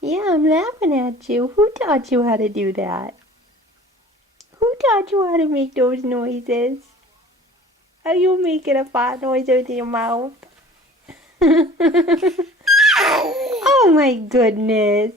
Yeah, I'm laughing at you. Who taught you how to do that? Who taught you how to make those noises? Are you making a fart noise with your mouth? Oh my goodness.